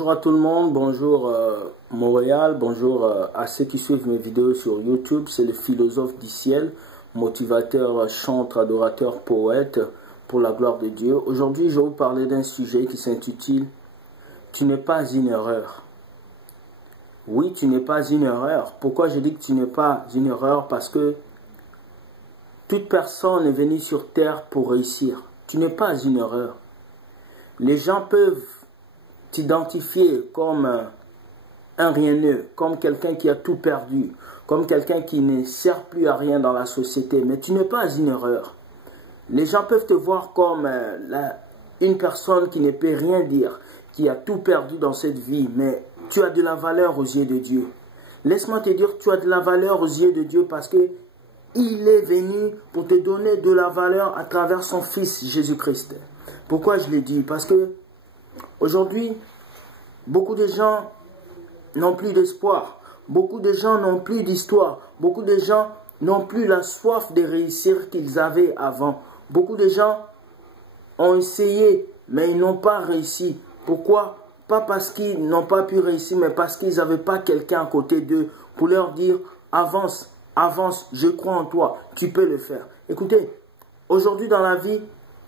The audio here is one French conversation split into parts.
Bonjour à tout le monde, bonjour Montréal, bonjour à ceux qui suivent mes vidéos sur YouTube. C'est le philosophe du ciel, motivateur, chanteur, adorateur, poète pour la gloire de Dieu. Aujourd'hui, je vais vous parler d'un sujet qui s'intitule « Tu n'es pas une erreur ». Oui, tu n'es pas une erreur. Pourquoi je dis que tu n'es pas une erreur? Parce que toute personne est venue sur terre pour réussir. Tu n'es pas une erreur. Les gens peuvent t'identifier comme un rieneux, comme quelqu'un qui a tout perdu, comme quelqu'un qui ne sert plus à rien dans la société. Mais tu n'es pas une erreur. Les gens peuvent te voir comme une personne qui ne peut rien dire, qui a tout perdu dans cette vie, mais tu as de la valeur aux yeux de Dieu. Laisse-moi te dire, tu as de la valeur aux yeux de Dieu parce que il est venu pour te donner de la valeur à travers son Fils Jésus-Christ. Pourquoi je le dis? Parce que aujourd'hui, beaucoup de gens n'ont plus d'espoir. Beaucoup de gens n'ont plus d'histoire. Beaucoup de gens n'ont plus la soif de réussir qu'ils avaient avant. Beaucoup de gens ont essayé, mais ils n'ont pas réussi. Pourquoi? Pas parce qu'ils n'ont pas pu réussir, mais parce qu'ils n'avaient pas quelqu'un à côté d'eux pour leur dire « Avance, avance, je crois en toi, tu peux le faire. » Écoutez, aujourd'hui dans la vie,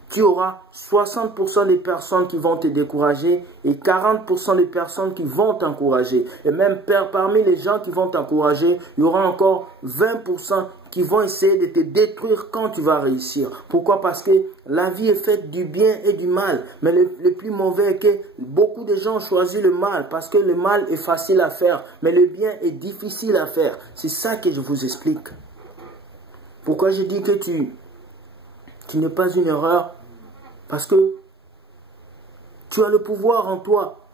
tu auras 60% des personnes qui vont te décourager et 40% des personnes qui vont t'encourager. Et même parmi les gens qui vont t'encourager, il y aura encore 20% qui vont essayer de te détruire quand tu vas réussir. Pourquoi? Parce que la vie est faite du bien et du mal. Mais le plus mauvais est que beaucoup de gens ont choisi le mal parce que le mal est facile à faire, mais le bien est difficile à faire. C'est ça que je vous explique. Pourquoi je dis que tu n'es pas une erreur? Parce que tu as le pouvoir en toi.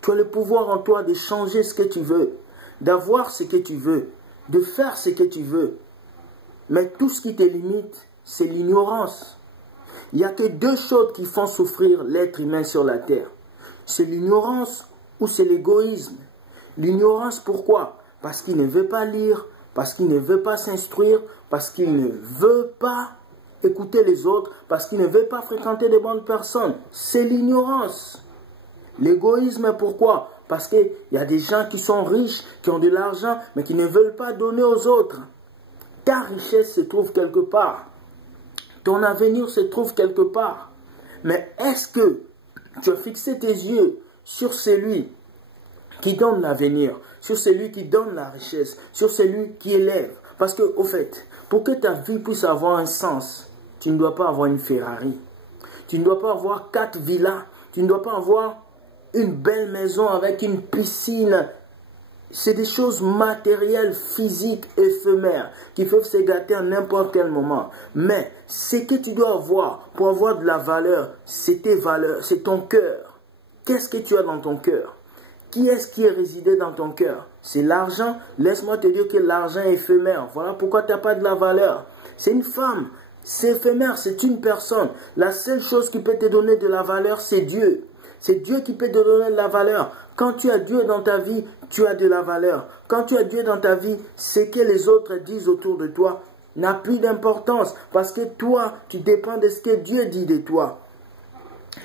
Tu as le pouvoir en toi de changer ce que tu veux, d'avoir ce que tu veux, de faire ce que tu veux. Mais tout ce qui te limite, c'est l'ignorance. Il n'y a que deux choses qui font souffrir l'être humain sur la terre. C'est l'ignorance ou c'est l'égoïsme. L'ignorance, pourquoi? Parce qu'il ne veut pas lire, parce qu'il ne veut pas s'instruire, parce qu'il ne veut pas écouter les autres, parce qu'il ne veut pas fréquenter de bonnes personnes. C'est l'ignorance. L'égoïsme, pourquoi? Parce qu'il y a des gens qui sont riches, qui ont de l'argent, mais qui ne veulent pas donner aux autres. Ta richesse se trouve quelque part. Ton avenir se trouve quelque part. Mais est-ce que tu as fixé tes yeux sur celui qui donne l'avenir, sur celui qui donne la richesse, sur celui qui élève? Parce que, au fait, pour que ta vie puisse avoir un sens, tu ne dois pas avoir une Ferrari. Tu ne dois pas avoir 4 villas. Tu ne dois pas avoir une belle maison avec une piscine. C'est des choses matérielles, physiques, éphémères, qui peuvent se gâter à n'importe quel moment. Mais ce que tu dois avoir pour avoir de la valeur, c'est tes valeurs, c'est ton cœur. Qu'est-ce que tu as dans ton cœur? Qui est-ce qui est résidé dans ton cœur? C'est l'argent? Laisse-moi te dire que l'argent est éphémère. Voilà pourquoi tu n'as pas de la valeur. C'est une femme. C'est éphémère, c'est une personne. La seule chose qui peut te donner de la valeur, c'est Dieu. C'est Dieu qui peut te donner de la valeur. Quand tu as Dieu dans ta vie, tu as de la valeur. Quand tu as Dieu dans ta vie, ce que les autres disent autour de toi n'a plus d'importance. Parce que toi, tu dépends de ce que Dieu dit de toi.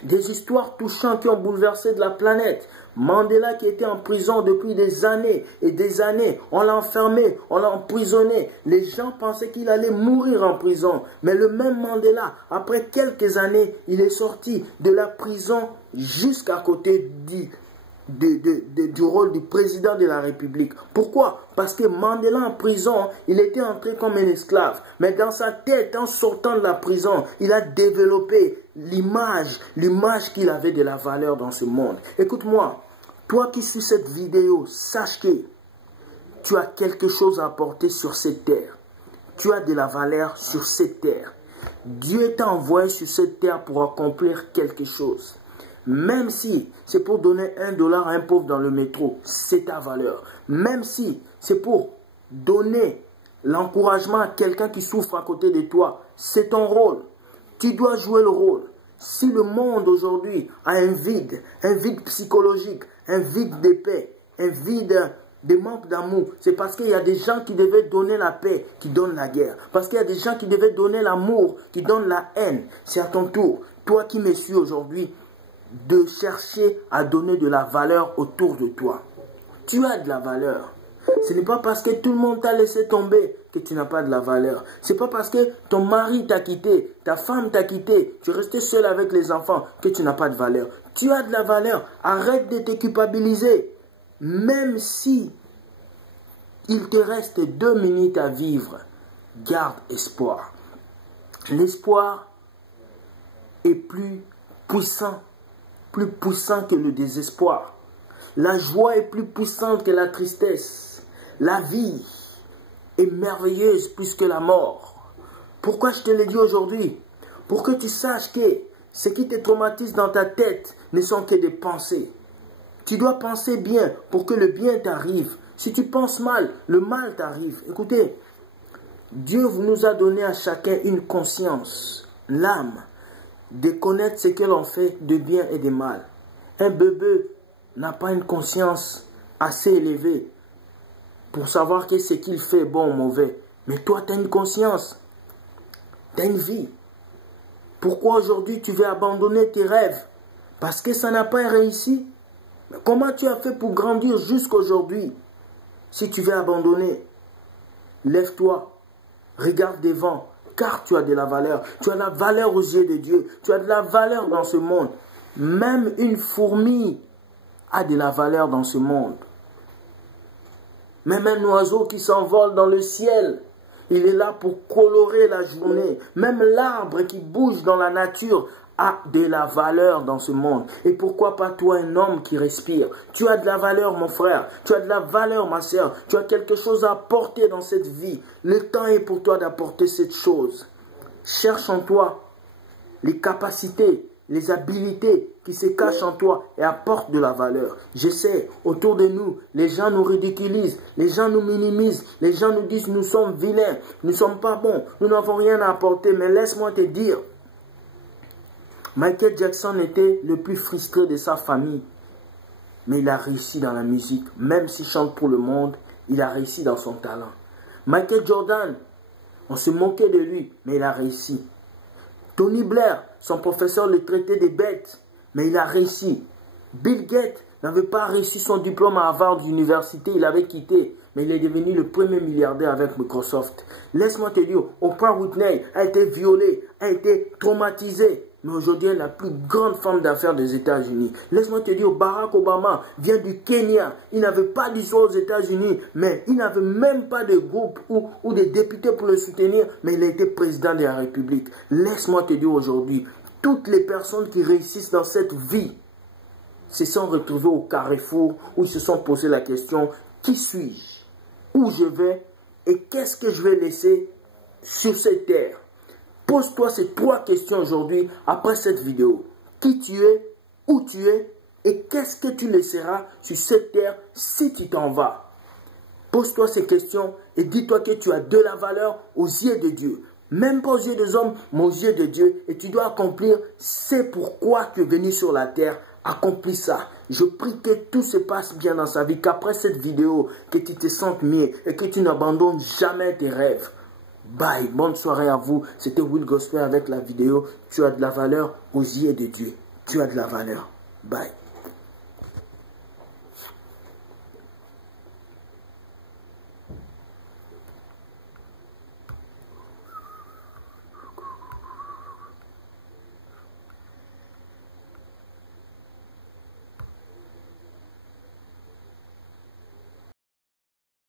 Des histoires touchantes qui ont bouleversé de la planète. Mandela qui était en prison depuis des années et des années. On l'a enfermé, on l'a emprisonné. Les gens pensaient qu'il allait mourir en prison. Mais le même Mandela, après quelques années, il est sorti de la prison jusqu'à côté du rôle du président de la République. Pourquoi? Parce que Mandela en prison, il était entré comme un esclave. Mais dans sa tête, en sortant de la prison, il a développé l'image qu'il avait de la valeur dans ce monde. Écoute-moi, toi qui suis cette vidéo, sache que tu as quelque chose à apporter sur cette terre. Tu as de la valeur sur cette terre. Dieu t'a envoyé sur cette terre pour accomplir quelque chose. Même si c'est pour donner $1 à un pauvre dans le métro, c'est ta valeur. Même si c'est pour donner l'encouragement à quelqu'un qui souffre à côté de toi, c'est ton rôle. Tu dois jouer le rôle. Si le monde aujourd'hui a un vide psychologique, un vide de paix, un vide de manque d'amour, c'est parce qu'il y a des gens qui devaient donner la paix, qui donnent la guerre. Parce qu'il y a des gens qui devaient donner l'amour, qui donnent la haine. C'est à ton tour. Toi qui me suis aujourd'hui, de chercher à donner de la valeur autour de toi. Tu as de la valeur. Ce n'est pas parce que tout le monde t'a laissé tomber que tu n'as pas de la valeur. Ce n'est pas parce que ton mari t'a quitté, ta femme t'a quitté, tu es resté seul avec les enfants que tu n'as pas de valeur. Tu as de la valeur. Arrête de te culpabiliser. Même si il te reste 2 minutes à vivre, garde espoir. L'espoir est plus puissant que le désespoir. La joie est plus puissante que la tristesse. La vie est merveilleuse plus que la mort. Pourquoi je te le dis aujourd'hui? Pour que tu saches que ce qui te traumatise dans ta tête ne sont que des pensées. Tu dois penser bien pour que le bien t'arrive. Si tu penses mal, le mal t'arrive. Écoutez, Dieu nous a donné à chacun une conscience, l'âme, de connaître ce que l'on fait de bien et de mal. Un bébé n'a pas une conscience assez élevée pour savoir que ce qu'il fait est bon ou mauvais. Mais toi, tu as une conscience, tu as une vie. Pourquoi aujourd'hui tu veux abandonner tes rêves? Parce que ça n'a pas réussi. Mais comment tu as fait pour grandir jusqu'à aujourd'hui? Si tu veux abandonner, lève-toi, regarde devant, car tu as de la valeur. Tu as de la valeur aux yeux de Dieu. Tu as de la valeur dans ce monde. Même une fourmi a de la valeur dans ce monde. Même un oiseau qui s'envole dans le ciel, il est là pour colorer la journée. Même l'arbre qui bouge dans la nature a de la valeur dans ce monde. Et pourquoi pas toi, un homme qui respire? Tu as de la valeur, mon frère. Tu as de la valeur, ma soeur. Tu as quelque chose à apporter dans cette vie. Le temps est pour toi d'apporter cette chose. Cherche en toi les capacités, les habiletés qui se cachent en toi et apportent de la valeur. Je sais, autour de nous, les gens nous ridiculisent, les gens nous minimisent, les gens nous disent nous sommes vilains, nous ne sommes pas bons, nous n'avons rien à apporter. Mais laisse-moi te dire, Michael Jackson était le plus frustré de sa famille, mais il a réussi dans la musique. Même s'il chante pour le monde, il a réussi dans son talent. Michael Jordan, on se moquait de lui, mais il a réussi. Tony Blair, son professeur le traitait des bêtes, mais il a réussi. Bill Gates n'avait pas réussi son diplôme à Harvard University, il avait quitté, mais il est devenu le premier milliardaire avec Microsoft. Laisse-moi te dire, Oprah Whitney a été violée, a été traumatisée, mais aujourd'hui elle est la plus grande femme d'affaires des États-Unis. Laisse-moi te dire, Barack Obama vient du Kenya, il n'avait pas d'histoire aux États-Unis, mais il n'avait même pas de groupe ou de députés pour le soutenir, mais il a été président de la République. Laisse-moi te dire aujourd'hui, toutes les personnes qui réussissent dans cette vie se sont retrouvées au carrefour où ils se sont posé la question, qui suis-je? Où je vais? Et qu'est-ce que je vais laisser sur cette terre? Pose-toi ces 3 questions aujourd'hui après cette vidéo. Qui tu es? Où tu es? Et qu'est-ce que tu laisseras sur cette terre si tu t'en vas? Pose-toi ces questions et dis-toi que tu as de la valeur aux yeux de Dieu. Même pas aux yeux des hommes, mais aux yeux de Dieu. Et tu dois accomplir c'est pourquoi tu es venu sur la terre. Accomplis ça. Je prie que tout se passe bien dans sa vie. Qu'après cette vidéo, que tu te sentes mieux et que tu n'abandonnes jamais tes rêves. Bye. Bonne soirée à vous. C'était Will Gospel avec la vidéo. Tu as de la valeur aux yeux de Dieu. Tu as de la valeur. Bye.